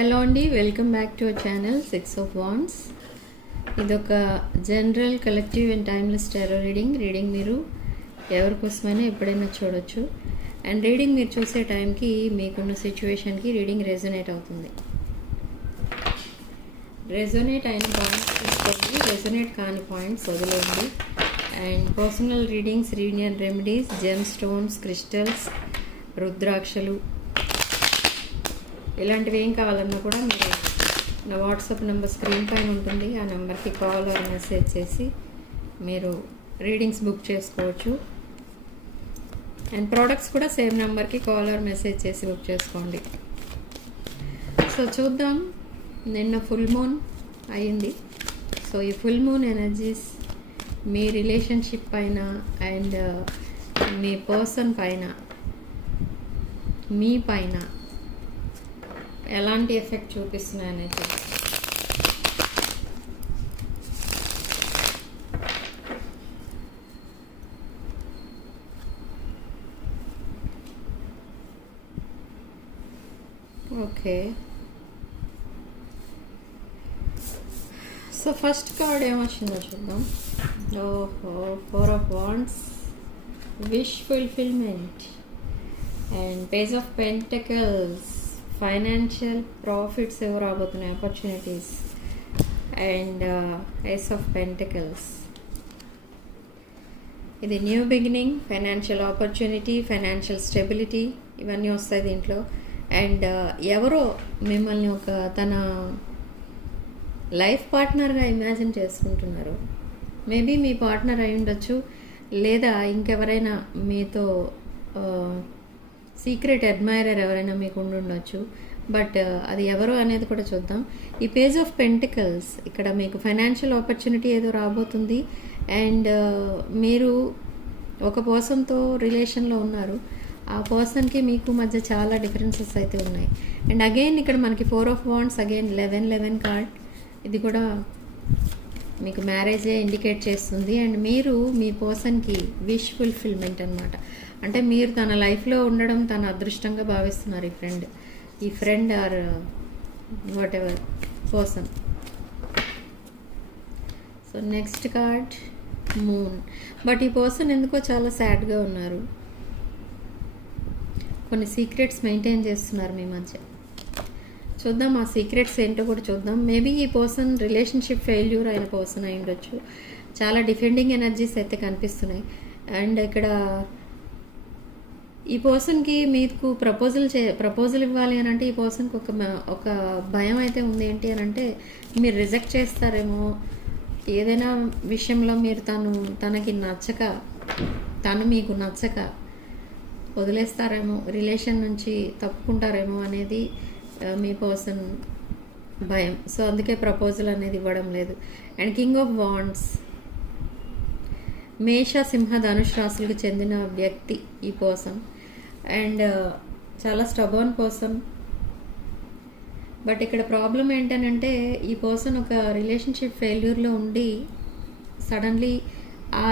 Hello అండి, welcome back to our channel 6 of Wands. ఇదొక general collective and timeless tarot reading మీరు ఎవరికోసమైనా ఎప్పుడైనా చూడొచ్చు. అండ్ రీడింగ్ మీరు చూసే టైంకి మీకున్న సిచ్యువేషన్కి రీడింగ్ రెజొనేట్ అవుతుంది. రెజొనేట్ అయిన పాయింట్స్ తీసుకోండి, రెజొనేట్ కాని పాయింట్స్ వదిలేయండి. And personal readings, reunion remedies, gem stones, crystals, రుద్రాక్షలు ఇలాంటివి ఏం కావాలన్నా కూడా మీరు నా వాట్సాప్ నెంబర్ స్క్రీన్ పైన ఉంటుంది. ఆ నెంబర్కి కాల్ ఆర్ మెసేజ్ చేసి మీరు రీడింగ్స్ బుక్ చేసుకోవచ్చు. అండ్ ప్రోడక్ట్స్ కూడా సేమ్ నెంబర్కి కాల్ ఆర్ మెసేజ్ చేసి బుక్ చేసుకోండి. సో చూద్దాం, నిన్న ఫుల్ మూన్ అయ్యింది. సో ఈ ఫుల్ మూన్ ఎనర్జీస్ మీ రిలేషన్షిప్ పైన అండ్ మీ పర్సన్ పైన, మీ పైన ఎలాంటి ఎఫెక్ట్ చూపిస్తున్నాయి అనేది ఓకే. సో ఫస్ట్ కార్డ్ ఏమొచ్చిందో చూద్దాం. ఓహో, 4 of Wands, wish fulfilment and page of pentacles, financial profits ఏవో రాబోతున్నాయి, opportunities and ace of pentacles. ఇది new beginning, financial opportunity, financial stability ఇవన్నీ వస్తాయి దీంట్లో. అండ్ ఎవరో మిమ్మల్ని ఒక తన లైఫ్ పార్ట్నర్గా ఇమాజిన్ చేసుకుంటున్నారు. మేబీ మీ పార్ట్నర్ అయి ఉండొచ్చు, లేదా ఇంకెవరైనా మీతో సీక్రెట్ అడ్మైరర్ ఎవరైనా మీకు ఉండొచ్చు. బట్ అది ఎవరు అనేది కూడా చూద్దాం. ఈ పేజ్ ఆఫ్ పెంటికల్స్ ఇక్కడ మీకు ఫైనాన్షియల్ ఆపర్చునిటీ ఏదో రాబోతుంది. అండ్ మీరు ఒక పర్సన్తో రిలేషన్లో ఉన్నారు, ఆ పర్సన్కి మీకు మధ్య చాలా డిఫరెన్సెస్ అయితే ఉన్నాయి. అండ్ అగైన్ ఇక్కడ మనకి 4 of Wands, అగైన్ 11 కార్డ్, ఇది కూడా మీకు మ్యారేజే ఇండికేట్ చేస్తుంది. అండ్ మీరు మీ పర్సన్కి విష్ ఫుల్ఫిల్మెంట్ అనమాట. అంటే మీరు తన లైఫ్లో ఉండడం తన అదృష్టంగా భావిస్తున్నారు ఈ friend or what ever person. So next card moon. But ఈ పర్సన్ ఎందుకో చాలా సాడ్గా ఉన్నారు, కొన్ని సీక్రెట్స్ మెయింటైన్ చేస్తున్నారు మీ మధ్య. చూద్దాం ఆ సీక్రెట్స్ ఏంటో కూడా చూద్దాం. మేబీ ఈ పర్సన్ రిలేషన్షిప్ ఫెయిల్యూర్ అయిన పర్సన్ అయి ఉండొచ్చు. చాలా డిఫెండింగ్ ఎనర్జీస్ అయితే కనిపిస్తున్నాయి. అండ్ ఇక్కడ ఈ పర్సన్కి మీకు ప్రపోజల్ ఇవ్వాలి అని అంటే ఈ పర్సన్కి ఒక భయం అయితే ఉంది. ఏంటి అని అంటే మీరు రిజెక్ట్ చేస్తారేమో, ఏదైనా విషయంలో మీరు తనకి నచ్చక, తను మీకు నచ్చక వదిలేస్తారేమో, రిలేషన్ నుంచి తప్పుకుంటారేమో అనేది మీ పర్సన్ భయం. సో అందుకే ప్రపోజల్ అనేది ఇవ్వడం లేదు. అండ్ కింగ్ ఆఫ్ వాండ్స్, మేష, సింహ, ధనుష్ రాశులకు చెందిన వ్యక్తి ఈ పర్సన్. అండ్ చాలా స్టబర్న్ పర్సన్. బట్ ఇక్కడ ప్రాబ్లం ఏంటనంటే ఈ పర్సన్ ఒక రిలేషన్షిప్ ఫెయిల్యూర్లో ఉండి సడన్లీ ఆ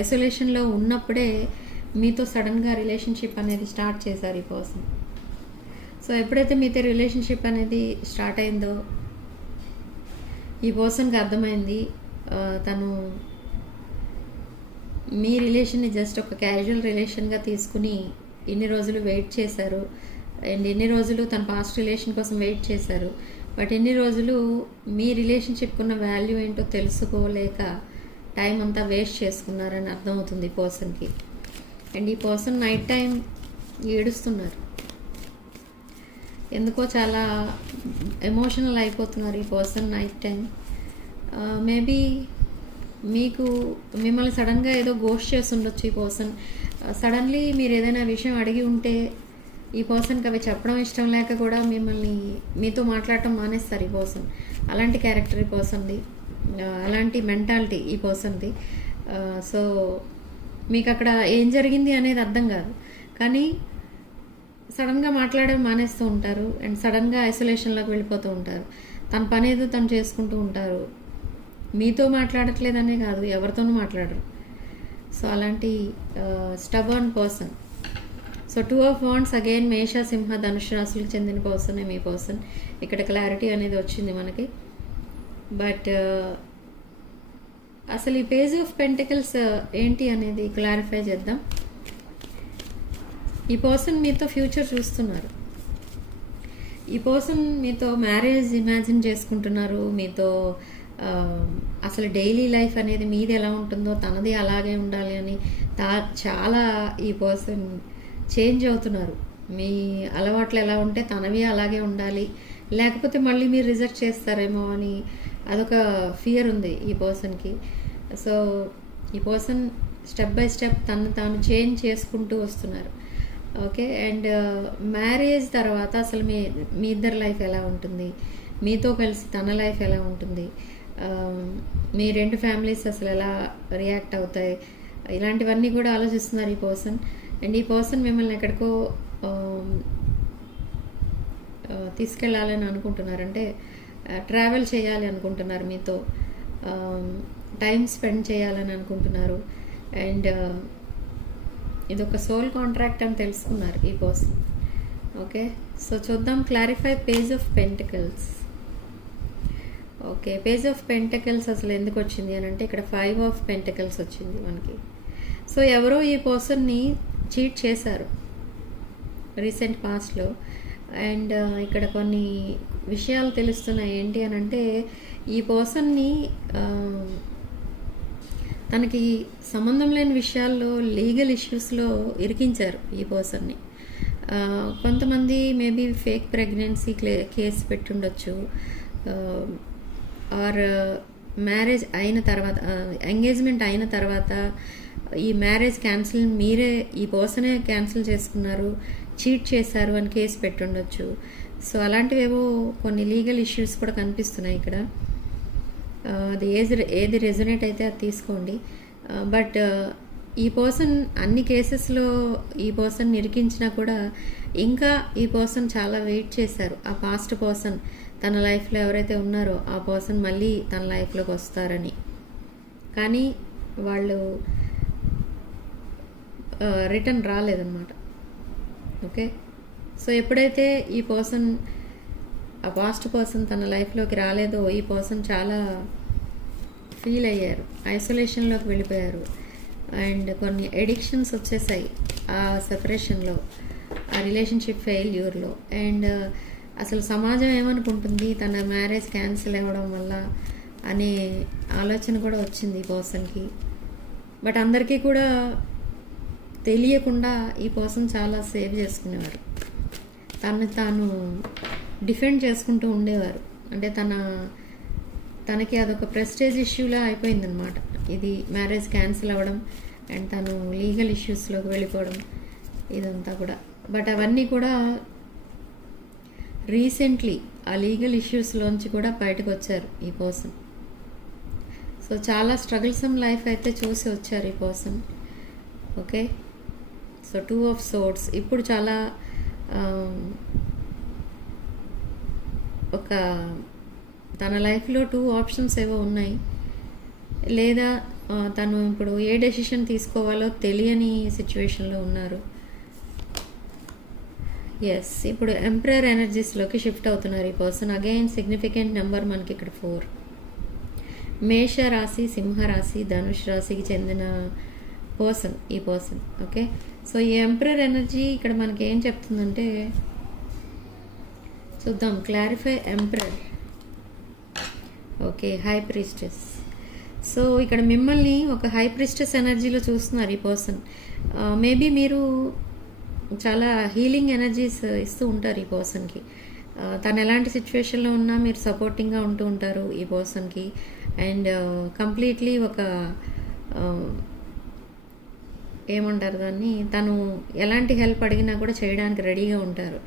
ఐసోలేషన్లో ఉన్నప్పుడే మీతో సడన్గా రిలేషన్షిప్ అనేది స్టార్ట్ చేశారు ఈ పర్సన్. సో ఎప్పుడైతే మీతో రిలేషన్షిప్ అనేది స్టార్ట్ అయిందో ఈ పర్సన్కి అర్థమైంది తను మీ రిలేషన్ని జస్ట్ ఒక క్యాజువల్ రిలేషన్గా తీసుకుని ఇన్ని రోజులు వెయిట్ చేశారు. అండ్ ఎన్ని రోజులు తన పాస్ట్ రిలేషన్ కోసం వెయిట్ చేశారు. బట్ ఎన్ని రోజులు మీ రిలేషన్షిప్కి ఉన్న వాల్యూ ఏంటో తెలుసుకోలేక టైం అంతా వేస్ట్ చేసుకున్నారని అర్థమవుతుంది ఈ పర్సన్కి. అండ్ ఈ పర్సన్ నైట్ టైం ఏడుస్తున్నారు, ఎందుకో చాలా ఎమోషనల్ అయిపోతున్నారు ఈ పర్సన్ నైట్ టైం. మేబీ మిమ్మల్ని సడన్గా ఏదో గోస్ట్ చేసి ఉండొచ్చు ఈ పర్సన్. సడన్లీ మీరు ఏదైనా విషయం అడిగి ఉంటే ఈ పర్సన్కి అవి చెప్పడం ఇష్టం లేక కూడా మీతో మాట్లాడటం మానేస్తారు ఈ పర్సన్. అలాంటి క్యారెక్టర్ ఈ పర్సన్ది, అలాంటి మెంటాలిటీ ఈ పర్సన్ది. సో మీకు అక్కడ ఏం జరిగింది అనేది అర్థం కాదు, కానీ సడన్గా మాట్లాడడం మానేస్తూ ఉంటారు. అండ్ సడన్గా ఐసోలేషన్లోకి వెళ్ళిపోతూ ఉంటారు. తన పని ఏదో తను చేసుకుంటూ ఉంటారు. మీతో మాట్లాడట్లేదనే కాదు, ఎవరితోనూ మాట్లాడరు. సో అలాంటి stubborn person. So 2 of wands again మేష సింహ ధనుష్ రాశులకు చెందిన పర్సనే మీ పర్సన్. ఇక్కడ క్లారిటీ అనేది వచ్చింది మనకి. బట్ అసలు ఈ పేజ్ ఆఫ్ పెంటికల్స్ ఏంటి అనేది క్లారిఫై చేద్దాం. ఈ పర్సన్ మీతో ఫ్యూచర్ చూస్తున్నారు. ఈ పర్సన్ మీతో మ్యారేజ్ ఇమాజిన్ చేసుకుంటున్నారు. మీతో అసలు డైలీ లైఫ్ అనేది మీది ఎలా ఉంటుందో తనది అలాగే ఉండాలి అని చాలా ఈ పర్సన్ చేంజ్ అవుతున్నారు. మీ అలవాట్లు ఎలా ఉంటే తనవి అలాగే ఉండాలి, లేకపోతే మళ్ళీ మీరు రిజెక్ట్ చేస్తారేమో అని అదొక ఫియర్ ఉంది ఈ పర్సన్కి. సో ఈ పర్సన్ స్టెప్ బై స్టెప్ తాను చేంజ్ చేసుకుంటూ వస్తున్నారు. ఓకే. అండ్ మ్యారేజ్ తర్వాత అసలు మీ ఇద్దరు లైఫ్ ఎలా ఉంటుంది, మీతో కలిసి తన లైఫ్ ఎలా ఉంటుంది, మీ రెండు ఫ్యామిలీస్ అసలు ఎలా రియాక్ట్ అవుతాయి, ఇలాంటివన్నీ కూడా ఆలోచిస్తున్నారు ఈ పర్సన్. అండ్ ఈ పర్సన్ మిమ్మల్ని ఎక్కడికో తీసుకెళ్ళాలని అనుకుంటున్నారు. అంటే ట్రావెల్ చేయాలి అనుకుంటున్నారు, మీతో టైం స్పెండ్ చేయాలని అనుకుంటున్నారు. అండ్ ఇదొక సోల్ కాంట్రాక్ట్ అని తెలుసుకున్నారు ఈ పర్సన్. ఓకే. సో చూద్దాం, clarify page of pentacles. Okay, page of pentacles అసలు ఎందుకు వచ్చింది అని అంటే ఇక్కడ 5 ఆఫ్ పెంటికల్స్ వచ్చింది మనకి. సో ఎవరో ఈ పర్సన్ని చీట్ చేశారు రీసెంట్ పాస్ట్లో. అండ్ ఇక్కడ కొన్ని విషయాలు తెలుస్తున్నాయి. ఏంటి అని అంటే ఈ పర్సన్ని తనకి సంబంధం లేని విషయాల్లో లీగల్ ఇష్యూస్లో ఇరికించారు ఈ పర్సన్ని. కొంతమంది మేబీ ఫేక్ ప్రెగ్నెన్సీ కేసు పెట్టుండొచ్చు, ఆర్ మ్యారేజ్ అయిన తర్వాత, ఎంగేజ్మెంట్ అయిన తర్వాత ఈ మ్యారేజ్ క్యాన్సిల్ మీరే ఈ పర్సనే క్యాన్సిల్ చేసుకున్నారు, చీట్ చేశారు అని కేసు పెట్టుండొచ్చు. సో అలాంటివేవో కొన్ని లీగల్ ఇష్యూస్ కూడా కనిపిస్తున్నాయి ఇక్కడ. అది ఏది రెజొనేట్ అయితే అది తీసుకోండి. బట్ ఈ పర్సన్ అన్ని కేసెస్లో ఈ పర్సన్ నిరికించినా కూడా ఇంకా ఈ పర్సన్ చాలా వెయిట్ చేశారు. ఆ పాస్ట్ పర్సన్ తన లైఫ్లో ఎవరైతే ఉన్నారో ఆ పర్సన్ మళ్ళీ తన లైఫ్లోకి వస్తారని. కానీ వాళ్ళు రిటర్న్ రాలేదన్నమాట. ఓకే. సో ఎప్పుడైతే ఈ పర్సన్, ఆ పాస్ట్ పర్సన్ తన లైఫ్లోకి రాలేదో ఈ పర్సన్ చాలా ఫీల్ అయ్యారు, ఐసోలేషన్లోకి వెళ్ళిపోయారు. అండ్ కొన్ని ఎడిక్షన్స్ వచ్చేసాయి ఆ సెపరేషన్లో, ఆ రిలేషన్షిప్ ఫెయిల్యూర్లో. అండ్ అసలు సమాజం ఏమనుకుంటుంది తన మ్యారేజ్ క్యాన్సిల్ అవ్వడం వల్ల అనే ఆలోచన కూడా వచ్చింది ఈ పర్సన్కి. బట్ అందరికీ కూడా తెలియకుండా ఈ పర్సన్ చాలా సేవ్ చేసుకునేవారు, తాను డిఫెండ్ చేసుకుంటూ ఉండేవారు. అంటే తనకి అదొక ప్రెస్టేజ్ ఇష్యూలా అయిపోయిందనమాట ఇది మ్యారేజ్ క్యాన్సిల్ అవ్వడం అండ్ తను లీగల్ ఇష్యూస్లోకి వెళ్ళిపోవడం ఇదంతా కూడా. బట్ అవన్నీ కూడా రీసెంట్లీ ఆ లీగల్ ఇష్యూస్లోంచి కూడా బయటకు వచ్చారు ఈ పర్సన్. సో చాలా స్ట్రగుల్సమ్ లైఫ్ అయితే చూసి వచ్చారు ఈ person. Okay. So 2 of swords ఇప్పుడు చాలా ఒక తన లైఫ్లో 2 ఆప్షన్స్ ఏవో ఉన్నాయి, లేదా తను ఇప్పుడు ఏ డెసిషన్ తీసుకోవాలో తెలియని సిచ్యువేషన్లో ఉన్నారు. ఎస్, ఇప్పుడు ఎంపరర్ ఎనర్జీస్లోకి షిఫ్ట్ అవుతున్నారు ఈ పర్సన్. అగైన్ సిగ్నిఫికెంట్ నెంబర్ మనకి ఇక్కడ 4. మేష రాశి, సింహ రాశి, ధనుష్ రాశికి చెందిన పర్సన్ ఈ పర్సన్. ఓకే. సో ఈ ఎంపరర్ ఎనర్జీ ఇక్కడ మనకి ఏం చెప్తుందంటే చూద్దాం, clarify emperor. Okay, high priestess. So ఇక్కడ మిమ్మల్ని ఒక హై ప్రీస్టెస్ ఎనర్జీలో చూస్తున్నారు ఈ పర్సన్. మేబీ మీరు చాలా హీలింగ్ ఎనర్జీస్ ఇస్తూ ఉంటారు ఈ పర్సన్కి. తను ఎలాంటి సిచ్యువేషన్లో ఉన్నా మీరు సపోర్టింగ్గా ఉంటూ ఉంటారు ఈ పర్సన్కి. అండ్ కంప్లీట్లీ ఒక ఏమంటారు దాన్ని, తను ఎలాంటి హెల్ప్ అడిగినా కూడా చేయడానికి రెడీగా ఉంటారు.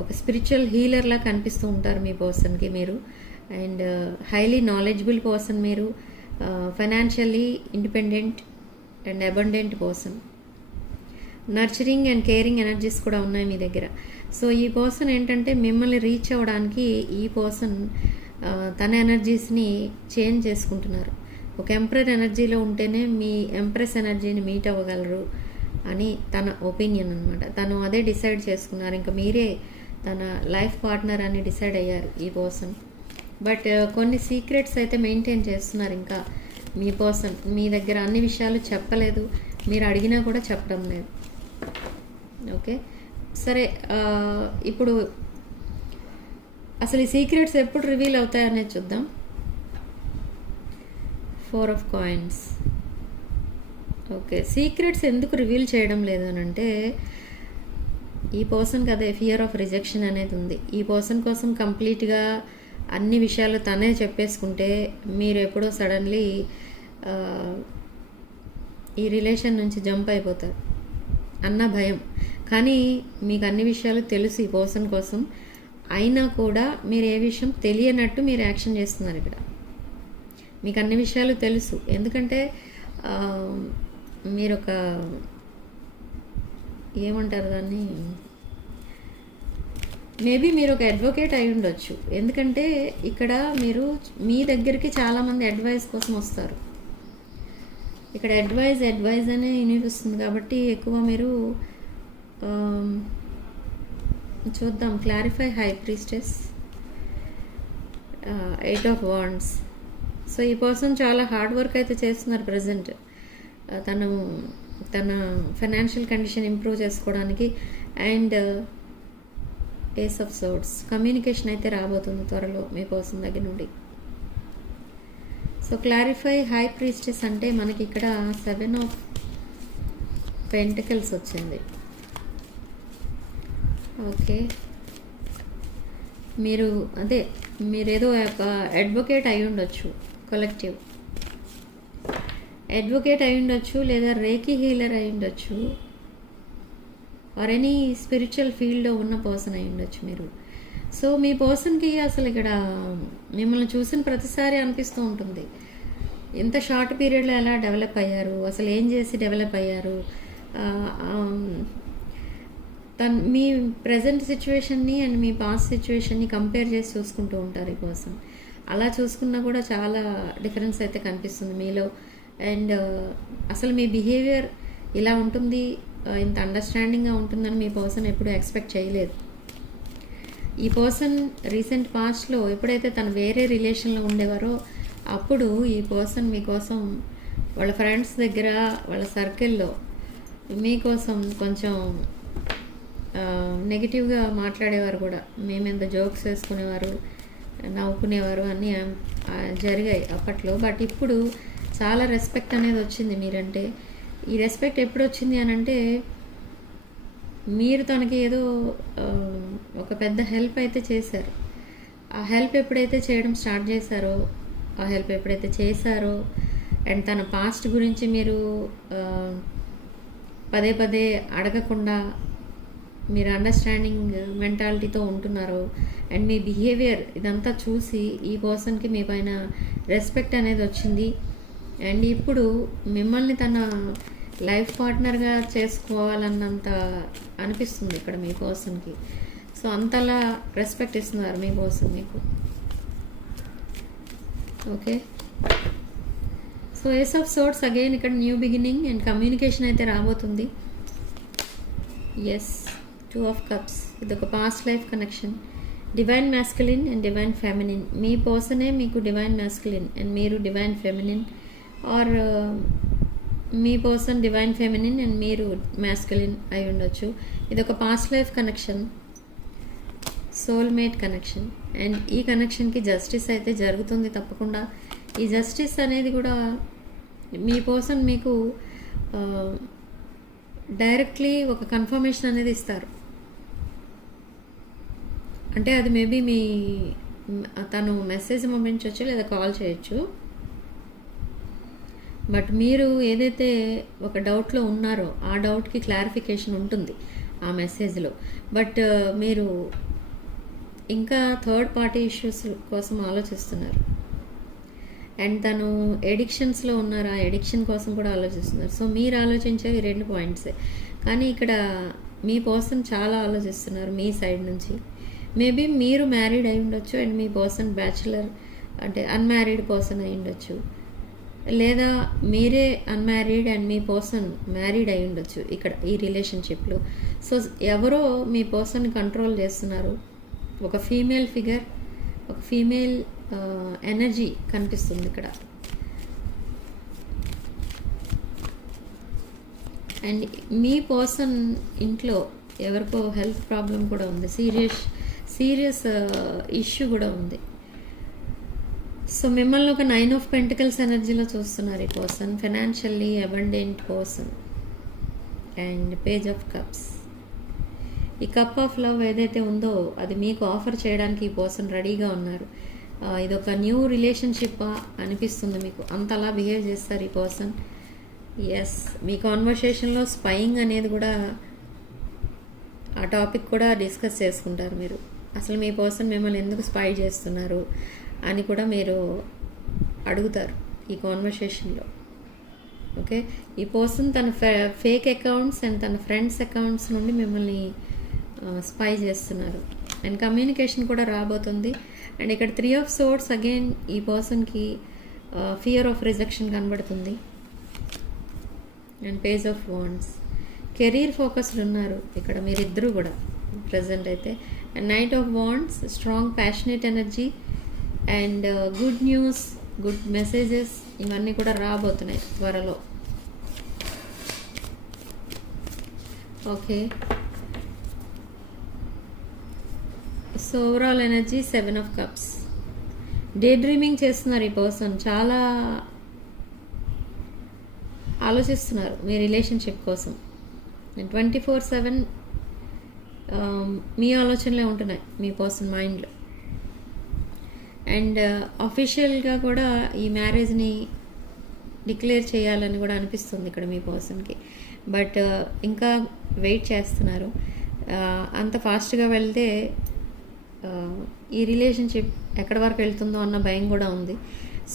ఒక స్పిరిచువల్ హీలర్లా కనిపిస్తూ ఉంటారు మీ పర్సన్కి మీరు. అండ్ హైలీ నాలెడ్జబుల్ పర్సన్ మీరు, financially independent and abundant person. Nurturing and caring energies కూడా ఉన్నాయి మీ దగ్గర. సో ఈ పర్సన్ ఏంటంటే మిమ్మల్ని రీచ్ అవ్వడానికి ఈ పర్సన్ తన ఎనర్జీస్ని చేంజ్ చేసుకుంటున్నారు. ఒక ఎంపరర్ ఎనర్జీలో ఉంటేనే మీ ఎంప్రెస్ ఎనర్జీని మీట్ అవ్వగలరు అని తన ఒపీనియన్ అనమాట. తను అదే డిసైడ్ చేసుకున్నారు, ఇంకా మీరే తన లైఫ్ పార్ట్నర్ అని డిసైడ్ అయ్యారు ఈ పర్సన్. బట్ కొన్ని సీక్రెట్స్ అయితే మెయింటైన్ చేస్తున్నారు ఇంకా మీ పర్సన్. మీ దగ్గర అన్ని విషయాలు చెప్పలేదు, మీరు అడిగినా కూడా చెప్పడం లేదు. ఓకే, సరే. ఇప్పుడు అసలు ఈ సీక్రెట్స్ ఎప్పుడు రివీల్ అవుతాయనేది చూద్దాం. 4 ఆఫ్ కాయిన్స్. ఓకే, సీక్రెట్స్ ఎందుకు రివీల్ చేయడం లేదు అని అంటే, ఈ పర్సన్కి అదే ఫియర్ ఆఫ్ రిజెక్షన్ అనేది ఉంది. ఈ పర్సన్ కోసం కంప్లీట్గా అన్ని విషయాలు తనే చెప్పేసుకుంటే మీరు ఎప్పుడో సడన్లీ ఈ రిలేషన్ నుంచి జంప్ అయిపోతారు అన్న భయం. కానీ మీకు అన్ని విషయాలు తెలుసు ఈ పర్సన్ కోసం, అయినా కూడా మీరు ఏ విషయం తెలియనట్టు మీరు యాక్షన్ చేస్తున్నారు ఇక్కడ. మీకు అన్ని విషయాలు తెలుసు, ఎందుకంటే మీరు ఒక ఏమంటారు దాన్ని, మేబీ మీరు ఒక అడ్వకేట్ అయి ఉండొచ్చు. ఎందుకంటే ఇక్కడ మీరు మీ దగ్గరికి చాలామంది అడ్వైస్ కోసం వస్తారు. ఇక్కడ అడ్వైజ్ అనే వినిపిస్తుంది కాబట్టి ఎక్కువ మీరు చూద్దాం. Clarify high priestess, 8 of wands. So ఈ పర్సన్ చాలా హార్డ్ వర్క్ అయితే చేస్తున్నారు ప్రజెంట్. తన ఫైనాన్షియల్ కండిషన్ ఇంప్రూవ్ చేసుకోవడానికి. And ace of swords, communication అయితే రాబోతుంది త్వరలో మీ పర్సన్ దగ్గర నుండి. సో క్లారిఫై హై ప్రీస్టెస్ అంటే మనకి ఇక్కడ 7 ఆఫ్ పెంటికల్స్ వచ్చింది. ఓకే, మీరేదో ఒక అడ్వకేట్ అయి ఉండొచ్చు, కలెక్టివ్ అడ్వకేట్ అయి ఉండొచ్చు, లేదా రేకి హీలర్ అయి ఉండొచ్చు, ఆర్ ఎనీ స్పిరిచువల్ ఫీల్డ్లో ఉన్న పర్సన్ అయి ఉండొచ్చు మీరు. సో మీ పర్సన్కి అసలు ఇక్కడ మిమ్మల్ని చూసిన ప్రతిసారి అనిపిస్తూ ఉంటుంది, ఇంత షార్ట్ పీరియడ్లో ఎలా డెవలప్ అయ్యారు, అసలు ఏం చేసి డెవలప్ అయ్యారు. మీ ప్రజెంట్ సిచ్యువేషన్ని అండ్ మీ పాస్ట్ సిచ్యువేషన్ని కంపేర్ చేసి చూసుకుంటూ ఉంటారు ఈ పర్సన్. అలా చూసుకున్నా కూడా చాలా డిఫరెన్స్ అయితే కనిపిస్తుంది మీలో. అండ్ అసలు మీ బిహేవియర్ ఇలా ఉంటుంది, ఇంత అండర్స్టాండింగ్గా ఉంటుందని మీ పర్సన్ ఎప్పుడూ ఎక్స్పెక్ట్ చేయలేదు. ఈ పర్సన్ రీసెంట్ పాస్ట్లో ఎప్పుడైతే తను వేరే రిలేషన్లో ఉండేవారో అప్పుడు ఈ పర్సన్ మీకోసం వాళ్ళ ఫ్రెండ్స్ దగ్గర, వాళ్ళ సర్కిల్లో మీకోసం కొంచెం నెగిటివ్గా మాట్లాడేవారు కూడా. మేమెంత జోక్స్ వేసుకునేవారు, నవ్వుకునేవారు, అన్నీ జరిగాయి అప్పట్లో. బట్ ఇప్పుడు చాలా రెస్పెక్ట్ అనేది వచ్చింది మీరంటే. ఈ రెస్పెక్ట్ ఎప్పుడు వచ్చింది అని అంటే, మీరు తనకి ఏదో ఒక పెద్ద హెల్ప్ అయితే చేశారు. ఆ హెల్ప్ ఎప్పుడైతే చేయడం స్టార్ట్ చేశారో, అండ్ తన పాస్ట్ గురించి మీరు పదే పదే అడగకుండా మీరు అండర్స్టాండింగ్ మెంటాలిటీతో ఉంటున్నారు. అండ్ మీ బిహేవియర్ ఇదంతా చూసి ఈ పర్సన్కి మీ పైన రెస్పెక్ట్ అనేది వచ్చింది. అండ్ ఇప్పుడు మిమ్మల్ని తన లైఫ్ పార్ట్నర్గా చేసుకోవాలన్నంత అనిపిస్తుంది ఇక్కడ మీ పర్సన్కి. సో అంతలా రెస్పెక్ట్ ఇస్తున్నారు మీ పర్సన్ మీకు. Okay, so ace of swords again ఇక్కడ న్యూ బిగినింగ్ అండ్ కమ్యూనికేషన్ అయితే రాబోతుంది. ఎస్, 2 ఆఫ్ కప్స్, ఇది ఒక past life connection. Divine masculine and divine feminine. మీ పర్సనే మీకు డివైన్ మ్యాస్కులిన్ అండ్ మీరు డివైన్ ఫెమినిన్, ఆర్ మీ పర్సన్ డివైన్ ఫెమినిన్ అండ్ మీరు మ్యాస్కులిన్ అయి ఉండొచ్చు. ఇది ఒక past life connection, soulmate connection. And ఈ కనెక్షన్కి జస్టిస్ అయితే జరుగుతుంది తప్పకుండా. ఈ జస్టిస్ అనేది కూడా మీ పర్సన్ మీకు డైరెక్ట్లీ ఒక కన్ఫర్మేషన్ అనేది ఇస్తారు. అంటే అది మేబీ తను మెసేజ్ పంపించవచ్చు లేదా కాల్ చేయొచ్చు. బట్ మీరు ఏదైతే ఒక డౌట్లో ఉన్నారో ఆ డౌట్కి క్లారిఫికేషన్ ఉంటుంది ఆ మెసేజ్లో. బట్ మీరు ఇంకా థర్డ్ పార్టీ ఇష్యూస్ కోసం ఆలోచిస్తున్నారు. అండ్ తను ఎడిక్షన్స్లో ఉన్నారు, ఆ ఎడిక్షన్ కోసం కూడా ఆలోచిస్తున్నారు. సో మీరు ఆలోచించేవి 2 పాయింట్సే, కానీ ఇక్కడ మీ పర్సన్ చాలా ఆలోచిస్తున్నారు మీ సైడ్ నుంచి. మేబీ మీరు మ్యారీడ్ అయి ఉండొచ్చు అండ్ మీ పర్సన్ బ్యాచులర్, అంటే అన్మ్యారీడ్ పర్సన్ అయి ఉండొచ్చు. లేదా మీరే అన్మ్యారీడ్ అండ్ మీ పర్సన్ మ్యారీడ్ అయి ఉండొచ్చు ఇక్కడ ఈ రిలేషన్షిప్లో. సో ఎవరో మీ పర్సన్ కంట్రోల్ చేస్తున్నారు. ఒక ఫీమేల్ ఫిగర్, ఒక ఫీమేల్ ఎనర్జీ కనిపిస్తుంది ఇక్కడ. అండ్ మీ పర్సన్ ఇంట్లో ఎవరికో హెల్త్ ప్రాబ్లం కూడా ఉంది, సీరియస్ ఇష్యూ కూడా ఉంది. సో మిమ్మల్ని ఒక 9 ఆఫ్ పెంటికల్స్ ఎనర్జీలో చూస్తున్నారు ఈ person. Financially abundant person. And page of cups. ఈ కప్ ఆఫ్ లవ్ ఏదైతే ఉందో అది మీకు ఆఫర్ చేయడానికి ఈ పర్సన్ రెడీగా ఉన్నారు. ఇదొక న్యూ రిలేషన్షిప్ అనిపిస్తుంది మీకు, అంతలా బిహేవ్ చేస్తారు ఈ పర్సన్. ఎస్, మీ కాన్వర్సేషన్లో స్పైయింగ్ అనేది కూడా, ఆ టాపిక్ కూడా డిస్కస్ చేసుకుంటారు మీరు. అసలు మీ పర్సన్ మిమ్మల్ని ఎందుకు స్పై చేస్తున్నారు అని కూడా మీరు అడుగుతారు ఈ కాన్వర్సేషన్లో. ఓకే, ఈ పర్సన్ తన ఫేక్ అకౌంట్స్ అండ్ తన ఫ్రెండ్స్ అకౌంట్స్ నుండి మిమ్మల్ని స్పై చేస్తున్నారు. అండ్ కమ్యూనికేషన్ కూడా రాబోతుంది. అండ్ ఇక్కడ 3 ఆఫ్ సోర్డ్స్ అగైన్ ఈ పర్సన్కి ఫియర్ ఆఫ్ రిజెక్షన్ కనబడుతుంది. And page of wands. Career focused ఉన్నారు ఇక్కడ మీరిద్దరూ కూడా ప్రజెంట్ అయితే. And night of wands. Strong passionate energy and good news, good messages ఇవన్నీ కూడా రాబోతున్నాయి త్వరలో. Okay, so overall energy 7 of cups. Day dreaming చేస్తున్నారు ఈ పర్సన్, చాలా ఆలోచిస్తున్నారు మీ రిలేషన్షిప్ కోసం. 24/7 మీ ఆలోచనలే ఉంటున్నాయి మీ పర్సన్ మైండ్లో. అండ్ అఫీషియల్గా కూడా ఈ మ్యారేజ్ని డిక్లేర్ చేయాలని కూడా అనిపిస్తుంది ఇక్కడ మీ పర్సన్కి. బట్ ఇంకా వెయిట్ చేస్తున్నారు. అంత ఫాస్ట్గా వెళ్తే ఈ రిలేషన్షిప్ ఎక్కడి వరకు వెళ్తుందో అన్న భయం కూడా ఉంది.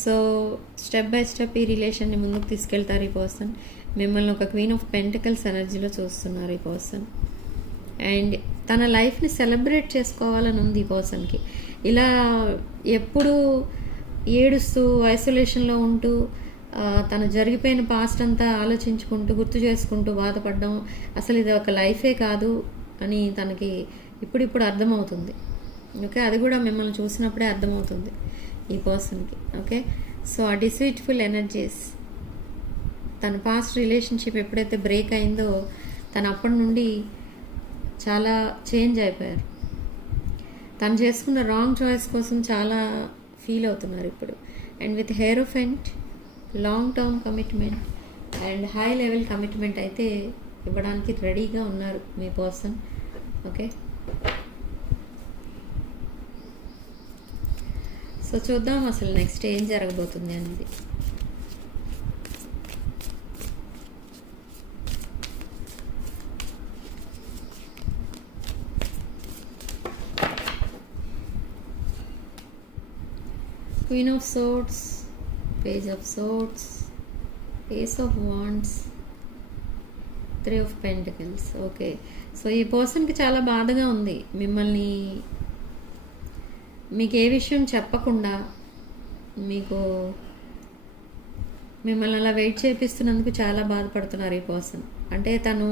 సో స్టెప్ బై స్టెప్ ఈ రిలేషన్ని ముందుకు తీసుకెళ్తారు ఈ పర్సన్. మిమ్మల్ని ఒక క్వీన్ ఆఫ్ పెంటికల్స్ ఎనర్జీలో చూస్తున్నారు ఈ పర్సన్. అండ్ తన లైఫ్ని సెలబ్రేట్ చేసుకోవాలని ఉంది ఈ పర్సన్కి. ఇలా ఎప్పుడు ఏడుస్తూ ఐసోలేషన్లో ఉంటూ తను జరిగిపోయిన పాస్ట్ అంతా ఆలోచించుకుంటూ గుర్తు చేసుకుంటూ బాధపడడం, అసలు ఇది ఒక లైఫే కాదు అని తనకి ఇప్పుడిప్పుడు అర్థమవుతుంది. ఓకే, అది కూడా మిమ్మల్ని చూసినప్పుడే అర్థమవుతుంది ఈ పర్సన్కి. ఓకే, సో ఆ డిసీట్ఫుల్ ఎనర్జీస్, తన పాస్ట్ రిలేషన్షిప్ ఎప్పుడైతే బ్రేక్ అయిందో తను అప్పటి నుండి చాలా చేంజ్ అయిపోయారు. తను చేసుకున్న రాంగ్ చాయిస్ కోసం చాలా ఫీల్ అవుతున్నారు ఇప్పుడు. And with hierophant, long term commitment and high level commitment అయితే ఇవ్వడానికి రెడీగా ఉన్నారు మీ పర్సన్. ఓకే, సో చూద్దాం అసలు నెక్స్ట్ ఏం జరగబోతుంది అనేది. Queen of Swords, Page of Swords, Ace of Wands, 3 of Pentacles. Okay, so ఈ పర్సన్కి చాలా బాధగా ఉంది మిమ్మల్ని, మీకు ఏ విషయం చెప్పకుండా మిమ్మల్ని అలా వెయిట్ చేపిస్తున్నందుకు చాలా బాధపడుతున్నారు ఈ పర్సన్. అంటే తను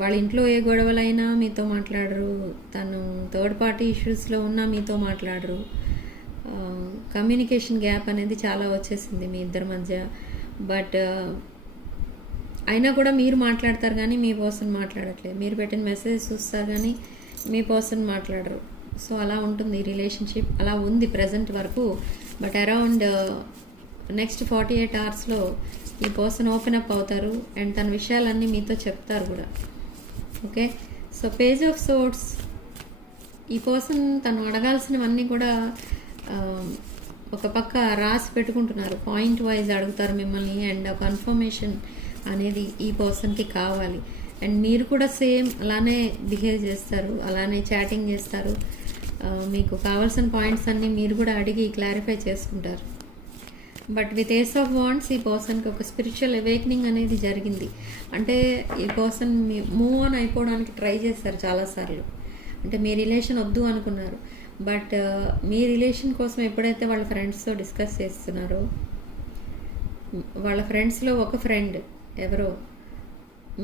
వాళ్ళ ఇంట్లో ఏ గొడవలైనా మీతో మాట్లాడరు, తను థర్డ్ పార్టీ ఇష్యూస్లో ఉన్నా మీతో మాట్లాడరు. కమ్యూనికేషన్ గ్యాప్ అనేది చాలా వచ్చేసింది మీ ఇద్దరి మధ్య. బట్ అయినా కూడా మీరు మాట్లాడతారు కానీ మీ పర్సన్ మాట్లాడట్లేదు. మీరు పెట్టిన మెసేజ్ చూస్తారు కానీ మీ పర్సన్ మాట్లాడరు. సో అలా ఉంటుంది ఈ రిలేషన్షిప్, అలా ఉంది ప్రజెంట్ వరకు. బట్ అరౌండ్ నెక్స్ట్ 48 అవర్స్లో ఈ పర్సన్ ఓపెన్ అప్ అవుతారు అండ్ తన విషయాలన్నీ మీతో చెప్తారు కూడా. Okay, so page of swords. ఈ పర్సన్ తను అడగాల్సినవన్నీ కూడా ఒక పక్క రాసి పెట్టుకుంటున్నారు, పాయింట్ వైజ్ అడుగుతారు మిమ్మల్ని. అండ్ కన్ఫర్మేషన్ అనేది ఈ పర్సన్కి కావాలి. అండ్ మీరు కూడా సేమ్ అలానే బిహేవ్ చేస్తారు, అలానే చాటింగ్ చేస్తారు. మీకు కావాల్సిన పాయింట్స్ అన్నీ మీరు కూడా అడిగి క్లారిఫై చేసుకుంటారు. But with ace of wands ఈ పర్సన్కి ఒక స్పిరిచువల్ అవేకనింగ్ అనేది జరిగింది. అంటే ఈ పర్సన్ మూవ్ ఆన్ అయిపోవడానికి ట్రై చేస్తారు చాలాసార్లు. అంటే మీ రిలేషన్ వద్దు అనుకున్నారు, బట్ మీ రిలేషన్ కోసం ఎప్పుడైతే వాళ్ళ ఫ్రెండ్స్తో డిస్కస్ చేస్తున్నారో వాళ్ళ ఫ్రెండ్స్లో ఒక ఫ్రెండ్ ఎవరో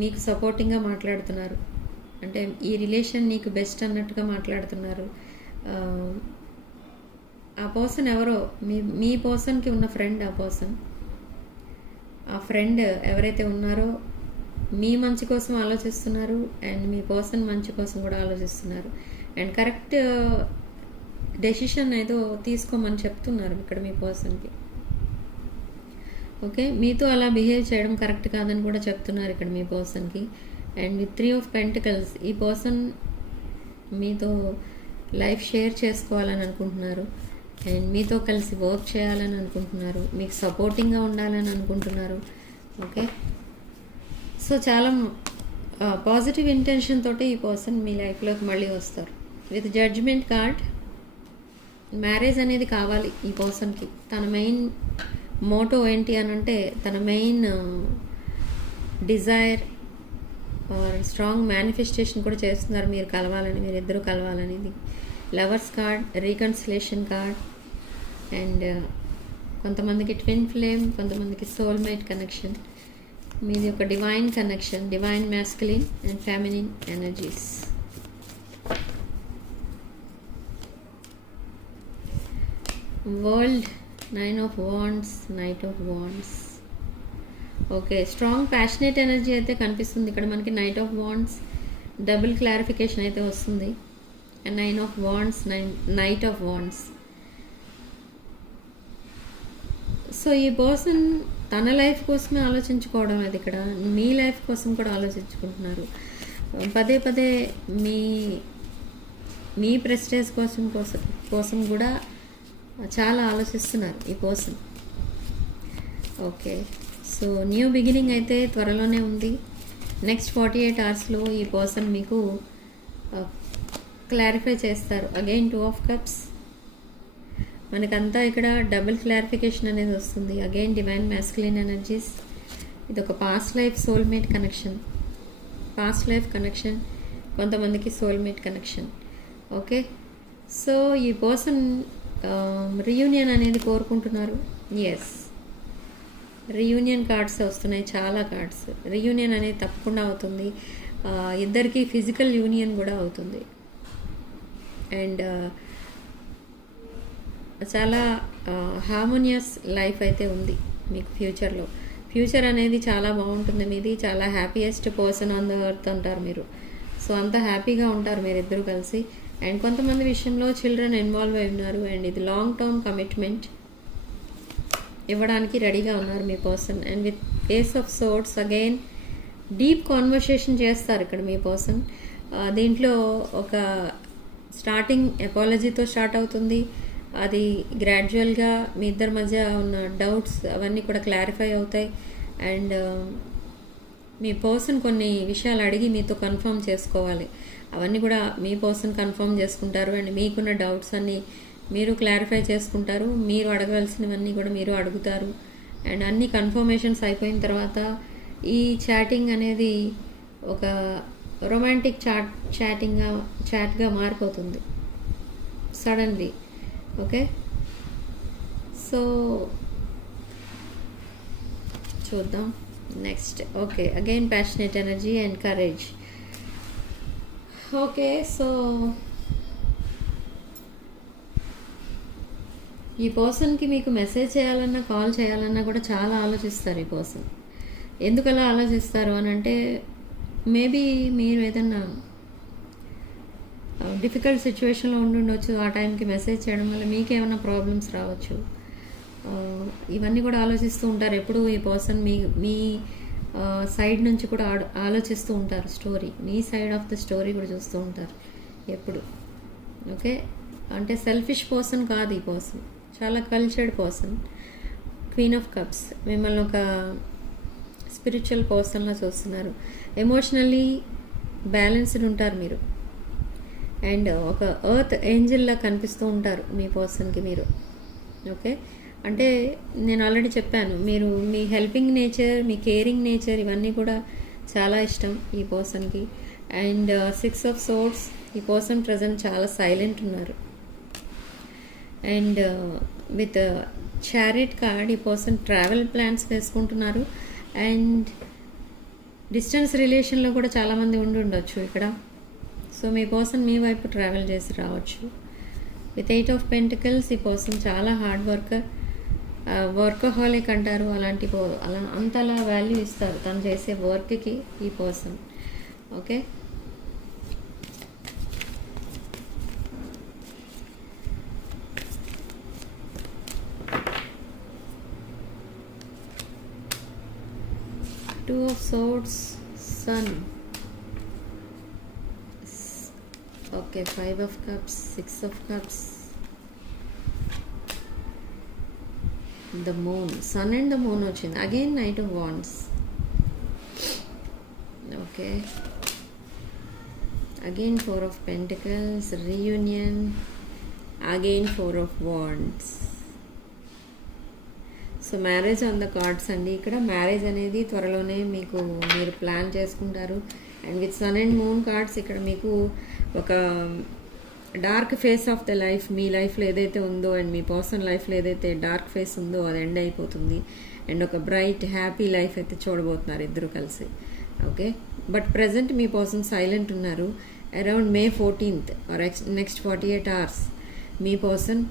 మీకు సపోర్టింగ్గా మాట్లాడుతున్నారు, అంటే ఈ రిలేషన్ నీకు బెస్ట్ అన్నట్టుగా మాట్లాడుతున్నారు. ఆ పర్సన్ ఎవరో మీ పర్సన్కి ఉన్న ఫ్రెండ్, ఆ ఫ్రెండ్ ఎవరైతే ఉన్నారో మీ మంచి కోసం ఆలోచిస్తున్నారు అండ్ మీ పర్సన్ మంచి కోసం కూడా ఆలోచిస్తున్నారు. అండ్ కరెక్ట్ డెసిషన్ ఏదో తీసుకోమని చెప్తున్నారు ఇక్కడ మీ పర్సన్కి. ఓకే, మీతో అలా బిహేవ్ చేయడం కరెక్ట్ కాదని కూడా చెప్తున్నారు ఇక్కడ మీ పర్సన్కి. అండ్ విత్ 3 ఆఫ్ పెంటికల్స్ ఈ పర్సన్ మీతో లైఫ్ షేర్ చేసుకోవాలని అనుకుంటున్నారు అండ్ మీతో కలిసి వర్క్ చేయాలని అనుకుంటున్నారు, మీకు సపోర్టింగ్గా ఉండాలని అనుకుంటున్నారు. ఓకే, సో చాలా పాజిటివ్ ఇంటెన్షన్ తోటి ఈ పర్సన్ మీ లైఫ్లోకి మళ్ళీ వస్తారు. విత్ జడ్జ్మెంట్ కార్డ్, మ్యారేజ్ అనేది కావాలి ఈ పర్సన్కి. తన మెయిన్ మోటో ఏంటి అని అంటే, తన main desire or strong manifestation కూడా చేస్తున్నారు మీరు కలవాలని, మీరిద్దరూ కలవాలనేది. Lovers card, reconciliation card and కొంతమందికి ట్విన్ ఫ్లేమ్, కొంతమందికి సోల్మేట్ కనెక్షన్. మీది ఒక divine connection, divine masculine and feminine energies. World, 9 of wands, knight of wands. Okay, strong passionate energy అయితే కనిపిస్తుంది ఇక్కడ మనకి. Knight of wands double clarification అయితే వస్తుంది and 9 of wands, knight of wands. So ఈ person తన లైఫ్ కోసమే ఆలోచించుకోవడం అది ఇక్కడ, మీ లైఫ్ కోసం కూడా ఆలోచించుకుంటున్నారు. పదే పదే మీ ప్రెస్టేజ్ కోసం కూడా చాలా ఆలోచిస్తున్నారు ఈ person. Okay, so new beginning అయితే త్వరలోనే ఉంది. నెక్స్ట్ 48 అవర్స్లో ఈ పర్సన్ మీకు క్లారిఫై చేస్తారు. అగైన్ 2 ఆఫ్ కప్స్, మనకంతా ఇక్కడ డబుల్ క్లారిఫికేషన్ అనేది వస్తుంది. Again divine masculine energies. ఇది ఒక past life soulmate connection, past life connection, కొంతమందికి సోల్మేట్ కనెక్షన్. ఓకే, సో ఈ పర్సన్ రీయూనియన్ అనేది కోరుకుంటున్నారు. ఎస్, రీయూనియన్ కార్డ్స్ వస్తున్నాయి, చాలా కార్డ్స్. రీయూనియన్ అనేది తప్పకుండా అవుతుంది, ఇద్దరికి ఫిజికల్ యూనియన్ కూడా అవుతుంది. అండ్ చాలా హార్మోనియస్ లైఫ్ అయితే ఉంది మీకు ఫ్యూచర్లో. ఫ్యూచర్ అనేది చాలా బాగుంటుంది మీది. చాలా happiest person on the earth అంటారు మీరు. సో అంత హ్యాపీగా ఉంటారు మీరిద్దరూ కలిసి. అండ్ కొంతమంది విషయంలో చిల్డ్రన్ ఇన్వాల్వ్ అయి ఉన్నారు అండ్ ఇది లాంగ్ టర్మ్ కమిట్మెంట్ ఇవ్వడానికి రెడీగా ఉన్నారు మీ person. And with ace of swords, again deep conversation చేస్తారు ఇక్కడ మీ పర్సన్. దీంట్లో ఒక స్టార్టింగ్ అపాలజీతో స్టార్ట్ అవుతుంది, అది గ్రాడ్యువల్గా మీ ఇద్దరి మధ్య ఉన్న డౌట్స్ అవన్నీ కూడా క్లారిఫై అవుతాయి. అండ్ మీ పర్సన్ కొన్ని విషయాలు అడిగి మీతో కన్ఫర్మ్ చేసుకోవాలి, అవన్నీ కూడా మీ పర్సన్ కన్ఫర్మ్ చేసుకుంటారు. అండ్ మీకున్న డౌట్స్ అన్నీ మీరు క్లారిఫై చేసుకుంటారు, మీరు అడగవలసినవన్నీ కూడా మీరు అడుగుతారు. అండ్ అన్ని కన్ఫర్మేషన్స్ అయిపోయిన తర్వాత ఈ చాటింగ్ అనేది ఒక రొమాంటిక్ చాట్గా మారిపోతుంది సడన్లీ. ఓకే, సో చూద్దాం next. Okay, again passionate energy and courage. Okay, so ఈ పర్సన్కి మీకు మెసేజ్ చేయాలన్నా కాల్ చేయాలన్నా కూడా చాలా ఆలోచిస్తారు ఈ పర్సన్. ఎందుకు అలా ఆలోచిస్తారు అని అంటే, మేబీ మీరు ఏదన్నా డిఫికల్ట్ సిచ్యువేషన్లో ఉండుండొచ్చు, ఆ టైంకి మెసేజ్ చేయడం వల్ల మీకేమైనా ప్రాబ్లమ్స్ రావచ్చు. ఇవన్నీ కూడా ఆలోచిస్తూ ఉంటారు ఎప్పుడు ఈ పర్సన్. మీ సైడ్ నుంచి కూడా ఆలోచిస్తూ ఉంటారు, story, me side of the story కూడా చూస్తూ ఉంటారు ఎప్పుడు. ఓకే, అంటే సెల్ఫిష్ పర్సన్ కాదు ఈ పర్సన్, చాలా cultured person. Queen of cups, మిమ్మల్ని ఒక స్పిరిచువల్ పర్సన్లా చూస్తున్నారు. ఎమోషనల్లీ బ్యాలెన్స్డ్ ఉంటారు మీరు. అండ్ ఒక ఎర్త్ ఏంజల్లా కనిపిస్తూ ఉంటారు మీ పర్సన్కి మీరు. ఓకే, అంటే నేను ఆల్రెడీ చెప్పాను, మీరు మీ హెల్పింగ్ నేచర్, మీ కేరింగ్ నేచర్ ఇవన్నీ కూడా చాలా ఇష్టం ఈ పర్సన్కి. అండ్ 6 ఆఫ్ సోర్డ్స్, ఈ పర్సన్ ప్రజెంట్ చాలా సైలెంట్ ఉన్నారు. అండ్ విత్ చారిట్ కార్డ్, ఈ పర్సన్ ట్రావెల్ ప్లాన్స్ వేసుకుంటున్నారు అండ్ డిస్టెన్స్ రిలేషన్లో కూడా చాలామంది ఉండొచ్చు ఇక్కడ. సో మీ పర్సన్ మీ వైపు ట్రావెల్ చేసి రావచ్చు. విత్ 8 ఆఫ్ పెంటికల్స్, ఈ పర్సన్ చాలా హార్డ్ వర్కహాలిక్ అంటారు, అలా అంతలా వాల్యూ ఇస్తారు తను చేసే వర్క్కి ఈ person. Okay, Two of Swords, Sun. Okay, 5 of Cups, 6 of Cups. The Moon, Sun and the Moon వచ్చింది. Again Knight of Wands. Okay. Again 4 of Pentacles, reunion. Again 4 of Wands. So marriage on the cards అండి. ఇక్కడ marriage అనేది త్వరలోనే మీరు plan చేసుకుంటారు. And with sun and moon cards ఇక్కడ మీకు ఒక dark face of the life, మీ లైఫ్లో ఏదైతే ఉందో అండ్ మీ పర్సనల్ లైఫ్లో ఏదైతే డార్క్ ఫేస్ ఉందో అది ఎండ్ అయిపోతుంది. అండ్ ఒక బ్రైట్ హ్యాపీ లైఫ్ అయితే చూడబోతున్నారు ఇద్దరు కలిసి. ఓకే, బట్ ప్రజెంట్ మీ పర్సన్ సైలెంట్ ఉన్నారు. Around May 14th or next 48 hours మీ పర్సన్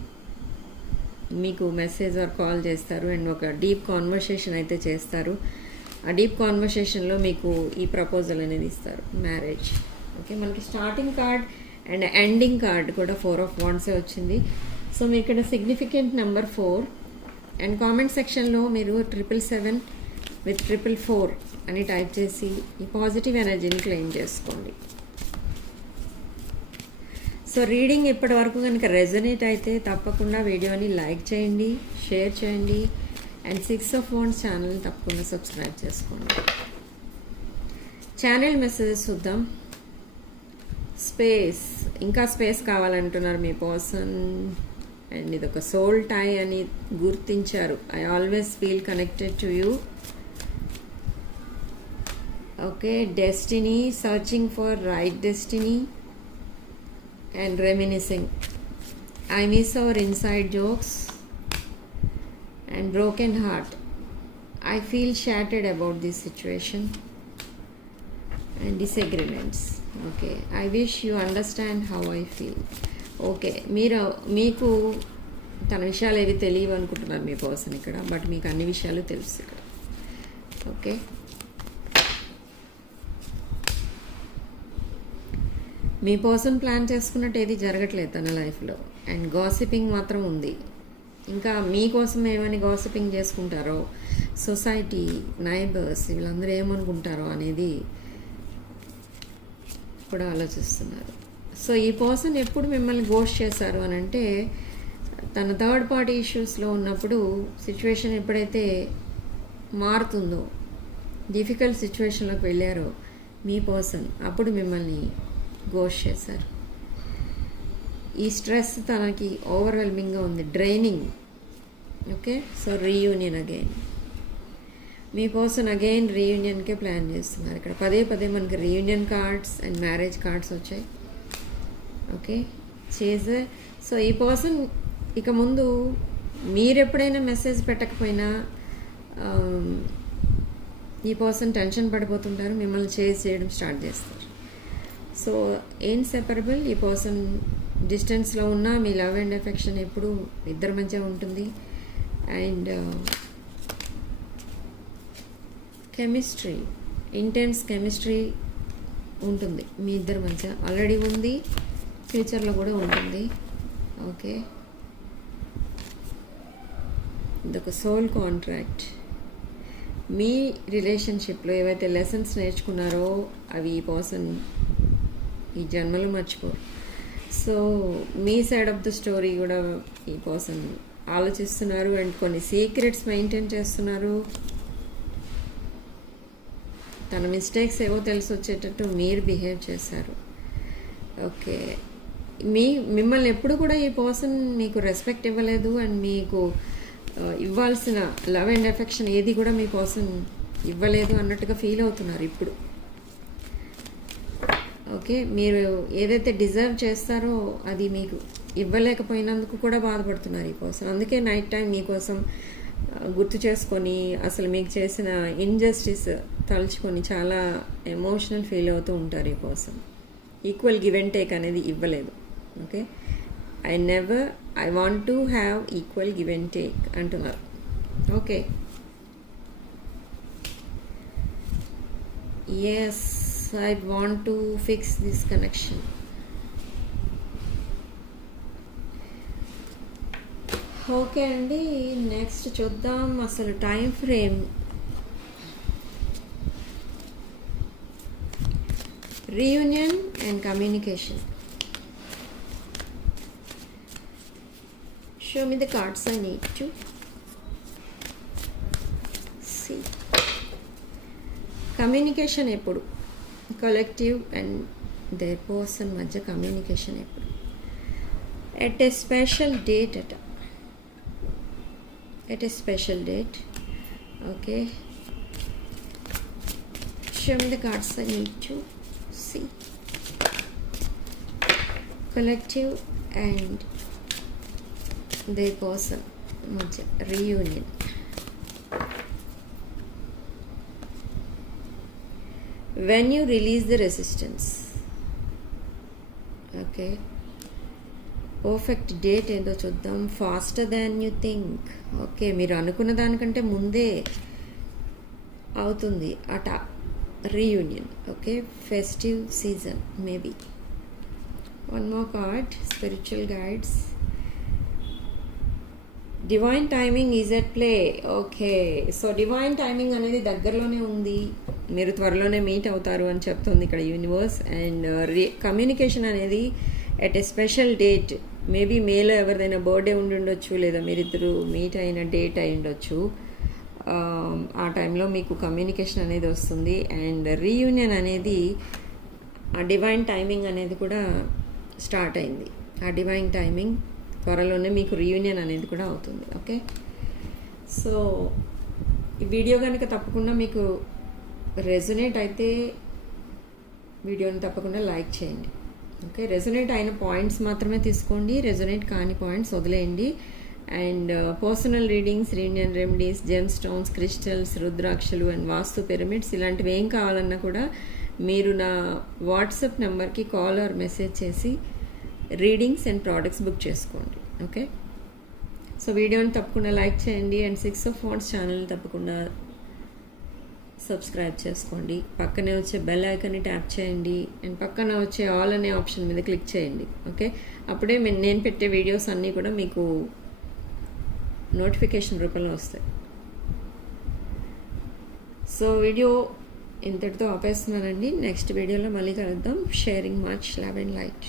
మీకు మెసేజ్ ఆర్ కాల్ చేస్తారు అండ్ ఒక డీప్ కాన్వర్సేషన్ అయితే చేస్తారు. ఆ డీప్ కాన్వర్సేషన్లో మీకు ఈ ప్రపోజల్ అనేది ఇస్తారు, మ్యారేజ్. ఓకే, మనకి starting card and ending card కూడా 4 of Wands వచ్చింది. సో మీ ఇక్కడ సిగ్నిఫికెంట్ నెంబర్ 4 అండ్ కామెంట్ సెక్షన్లో మీరు 777 with 444 అని టైప్ చేసి ఈ పాజిటివ్ ఎనర్జీని క్లెయిమ్ చేసుకోండి. సో రీడింగ్ ఇప్పటి వరకు కనుక రెజనేట్ అయితే తప్పకుండా వీడియోని లైక్ చేయండి, షేర్ చేయండి అండ్ 6 of Wands ఛానల్ని తప్పకుండా సబ్స్క్రైబ్ చేసుకోండి. ఛానల్ మెసేజెస్ చూద్దాం. స్పేస్, ఇంకా స్పేస్ కావాలంటున్నారు మీ పర్సన్ అండ్ ఇది ఒక సోల్ టై అని గుర్తించారు. I always feel connected to you. Okay, destiny, searching for right destiny and reminiscing. I miss our inside jokes and broken heart. I feel shattered about this situation and disagreements. Okay, I wish you understand how I feel. Okay, మీకు తన విషయాలు ఏవి తెలియవు అనుకుంటున్నారు మీ person ఇక్కడ, but మీకు అన్ని విషయాలు తెలుసు ఇక్కడ. ఓకే, మీ పర్సన్ ప్లాన్ చేసుకున్నట్టు ఏది జరగట్లేదు తన లైఫ్లో అండ్ గాసిపింగ్ మాత్రం ఉంది. ఇంకా మీకోసం ఏమని గాసిపింగ్ చేసుకుంటారో, సొసైటీ, నైబర్స్ వీళ్ళందరూ ఏమనుకుంటారో అనేది కూడా ఆలోచిస్తున్నారు. సో ఈ పర్సన్ ఎప్పుడు మిమ్మల్ని గోస్ట్ చేశారు అని అంటే తన థర్డ్ పార్టీ ఇష్యూస్లో ఉన్నప్పుడు సిచ్యువేషన్ ఎప్పుడైతే మారుతుందో, డిఫికల్ట్ సిచ్యువేషన్లోకి వెళ్ళారో మీ పర్సన్, అప్పుడు మిమ్మల్ని గోస్ట్ చేశారు. ఈ స్ట్రెస్ తనకి ఓవర్వెల్మింగ్గా ఉంది, draining. Okay, so reunion again. మీ పర్సన్ అగైన్ రీయూనియన్కే ప్లాన్ చేస్తున్నారు. ఇక్కడ పదే మనకి reunion cards and marriage cards వచ్చాయి. Okay, chaser. సో ఈ పర్సన్ ఇక ముందు మీరు ఎప్పుడైనా మెసేజ్ పెట్టకపోయినా ఈ పర్సన్ టెన్షన్ పడిపోతుంటారు, మిమ్మల్ని చేజ్ చేయడం స్టార్ట్ చేస్తారు. So inseparable. ఈ పర్సన్ డిస్టెన్స్లో ఉన్న మీ లవ్ అండ్ ఎఫెక్షన్ ఎప్పుడు ఇద్దరి మధ్య ఉంటుంది. అండ్ కెమిస్ట్రీ, ఇంటెన్స్ కెమిస్ట్రీ ఉంటుంది మీ ఇద్దరి మధ్య, ఆల్రెడీ ఉంది, ఫ్యూచర్లో కూడా ఉంటుంది. ఓకే, ఇదొక సోల్ కాంట్రాక్ట్. మీ రిలేషన్షిప్లో ఏవైతే లెసన్స్ నేర్చుకున్నారో అవి ఈ పర్సన్ ఈ జన్మలో మర్చిపోరు. సో మీ సైడ్ ఆఫ్ ద స్టోరీ కూడా ఈ పర్సన్ ఆలోచిస్తున్నారు అండ్ కొన్ని సీక్రెట్స్ మెయింటైన్ చేస్తున్నారు. తన మిస్టేక్స్ ఏవో తెలిసి వచ్చేటట్టు మీరు బిహేవ్ చేశారు. ఓకే, మిమ్మల్ని ఎప్పుడు కూడా ఈ పర్సన్ మీకు రెస్పెక్ట్ ఇవ్వలేదు అండ్ మీకు ఇవ్వాల్సిన లవ్ అండ్ ఎఫెక్షన్ ఏది కూడా మీ పర్సన్ ఇవ్వలేదు అన్నట్టుగా ఫీల్ అవుతున్నారు ఇప్పుడు. ఓకే, మీరు ఏదైతే డిజర్వ్ చేస్తారో అది మీకు ఇవ్వలేకపోయినందుకు కూడా బాధపడుతున్నారు ఈ పర్సన్. అందుకే నైట్ టైం మీకోసం గుర్తు చేసుకొని అసలు మీకు చేసిన ఇన్జస్టిస్ తలుచుకొని చాలా ఎమోషనల్ ఫీల్ అవుతూ ఉంటారు ఈ person. Equal give and take అనేది ఇవ్వలేదు. Okay, I want to have equal give and take అంటున్నారు. Okay, yes, I want to fix this connection. Okay అండి, నెక్స్ట్ చూద్దాం అసలు time frame. Reunion and communication. Show me the cards I need to see. Communication ఎప్పుడు? Collective and their person మధ్య communication ఎప్పుడు? At a special date at a special date. Okay, show me the cards I need to see. Collective and their person reunion. When you release the resistance. Okay, perfect date ఏదో చూద్దాం. Faster than you think. Okay, మీరు అనుకున్న దానికంటే ముందే అవుతుంది అట reunion. Okay, festive season maybe. One more card, spiritual guides. Divine timing is at play. Okay, so divine timing అనేది దగ్గరలోనే ఉంది, మీరు త్వరలోనే మీట్ అవుతారు అని చెప్తుంది ఇక్కడ యూనివర్స్. అండ్ కమ్యూనికేషన్ అనేది at a special date, maybe మేలో ఎవరిదైనా బర్త్డే ఉండొచ్చు, లేదా మీరిద్దరు మీట్ అయిన డేట్ అయి ఉండొచ్చు. ఆ టైంలో మీకు కమ్యూనికేషన్ అనేది వస్తుంది. అండ్ రీయూనియన్ అనేది ఆ డివైన్ టైమింగ్ అనేది కూడా స్టార్ట్ అయింది. ఆ డివైన్ టైమింగ్ త్వరలోనే మీకు రీయూనియన్ అనేది కూడా అవుతుంది. ఓకే, సో ఈ వీడియో కనుక తప్పకుండా మీకు రెజొనేట్ అయితే వీడియోని తప్పకుండా లైక్ చేయండి. ఓకే, రెజొనేట్ అయిన పాయింట్స్ మాత్రమే తీసుకోండి, రెజొనేట్ కాని పాయింట్స్ వదిలేయండి. And personal readings, reunion remedies, gem stones, crystals, రుద్రాక్షలు అండ్ వాస్తు పిరమిడ్స్ ఇలాంటివి ఏం కావాలన్నా కూడా మీరు నా వాట్సాప్ నెంబర్కి కాల్ ఆర్ మెసేజ్ చేసి రీడింగ్స్ అండ్ ప్రోడక్ట్స్ బుక్ చేసుకోండి. ఓకే, సో వీడియోని తప్పకుండా లైక్ చేయండి. అండ్ 6 of Wands ఛానల్ని తప్పకుండా సబ్స్క్రైబ్ చేసుకోండి. పక్కనే వచ్చే బెల్ ఐకాన్ని ట్యాప్ చేయండి. అండ్ పక్కన వచ్చే ఆల్ అనే ఆప్షన్ మీద క్లిక్ చేయండి. ఓకే, అప్పుడే నేను పెట్టే వీడియోస్ అన్నీ కూడా మీకు నోటిఫికేషన్ రూపంలో వస్తాయి. సో వీడియో ఇంతటితో ఆపేస్తున్నానండి. నెక్స్ట్ వీడియోలో మళ్ళీ కలుద్దాం. Sharing much love and light.